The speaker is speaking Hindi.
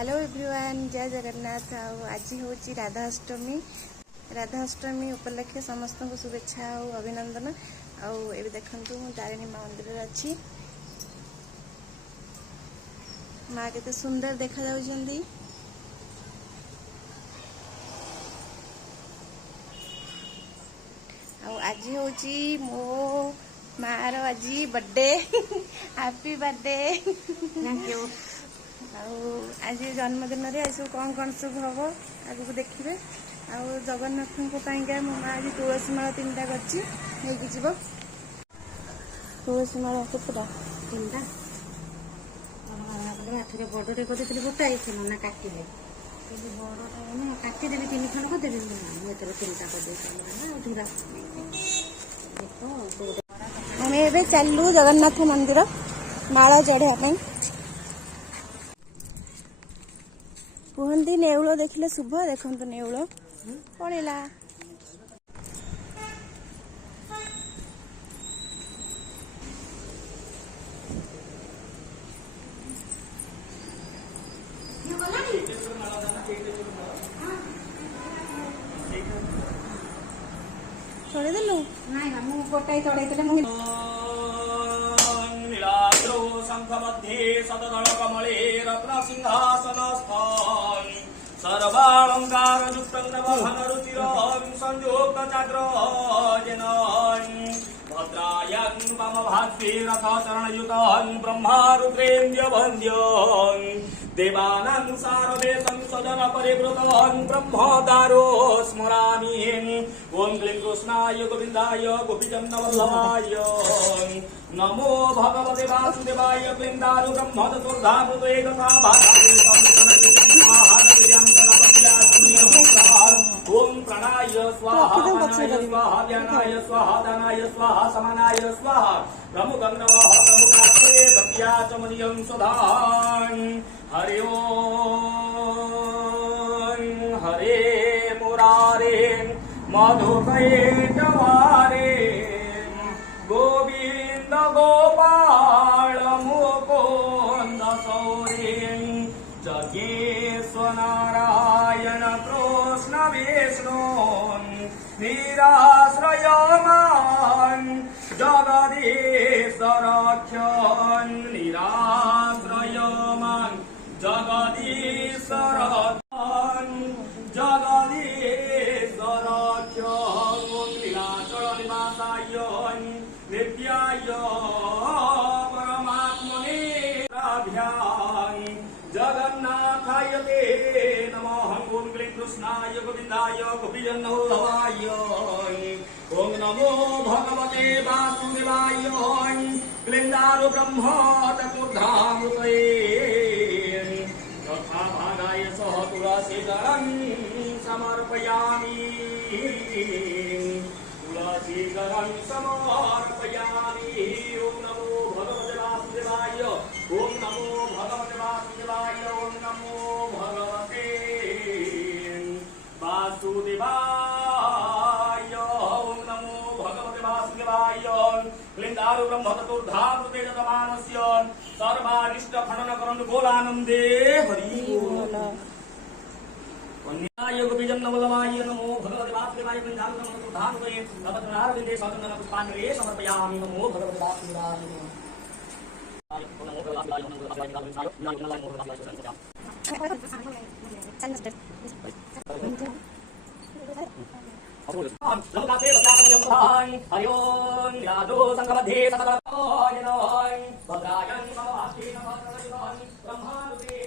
हेलो एवरीवन, जय जगन्नाथ। आज हूँ राधाअष्टमी उपलक्षे समस्त को शुभेच्छा और अभिनंदन। आउ देखु तारिणी माँ मंदिर अच्छी माँ केते सुंदर देखा जाउछंदी। आज हूँ मो मार आज birthday happy birthday thank you. आज जन्मदिन आज सब कौन सब हम आगे देखिए। जगन्नाथ को मो माँ आज तुलसी माला 3टा कर तुलसी माला केतटा 3टा बड़े कर गोटाए ना काटिले बड़ा काटिदेवी 3 खंड करदेवी मुझे 3टा कर हम ए चलू जगन्नाथ मंदिर माला चढ़ाई। कहते नेउल देखले शुभ। देखो नेउल पड़ेला चढ़ेदेलु ना मु गोटाई चढ़ाई शंखमध्ये सददल कमले रत्न सिंहासनस्थान सर्वालंकारयुक्तं नवघनरुचिरं संयुक्त चक्रजेन भद्रायं वामभागे रथचरणयुतं ब्रह्मारुद्रेन्द्र वन्द्यं देवानां सारवेशं सजन परिवृतं ब्रह्मदारो स्मरामि। ओं क्लीं कृष्णाय गोविन्दाय गोपीजनवल्लभाय नमो भगवते वासुदेवाय। क्लीं दारु ब्रह्मचतुर्धामृते तथा ओं प्राणाय स्वाहा स्वाहा व्यानाय स्वाहा दानाय स्वाहा समानाय स्वाहा प्रमुखं नमः प्रमुखास्ते भक्त्याचमनीयं सुधान्। हरि ओं हरे मुरारे मधुकये जवारे गोविंद गोपाल मुकुंद सौरे जगेश्वर नारायण कृष्ण विष्णु निराश्रयमान् जगदीश रक्षन् निराश्रयमान् जगदीश रक्षन् जगदीश रक्षन्। लीलाचल निवासाय नित्याय परमात्मने राध्यान् जगन्नाथाय ते नमः। ओं क्लीं कृष्णाय गोविन्दाय गोपीजनवल्लभाय ओं नमो भगवते वासुदेवाय। क्लीं दारु ब्रह्म चतुर्धामृते तथा भागाय सह तुलसीदलं समर्पयामि तुलसीदलं समर्पयामि। ओं नमो भगवते वासुदेवाय ओं नमो भगवते वासुदेवाय ओं नमो भगवते वासुदेवाय ओं नमो भगवते वासुदेवाय। क्लीं दारु ब्रह्म चतुर्धामृते जतमानस्य सर्वानिष्ट खनन करन् बोलानन्दे हरि बोल। कन्याय गोपीजनवल्लभाय नमो भगवते वासुदेवाय। क्लीं दारु ब्रह्म चतुर्धामृते नवद्वारविन्दे सचन्दन पुष्पाञ्जलि समर्पयामि नमो भगवते वासुदेवाय। हरि ओं राधो संघमध्ये सदन भद्रायं ब्रह्मानुते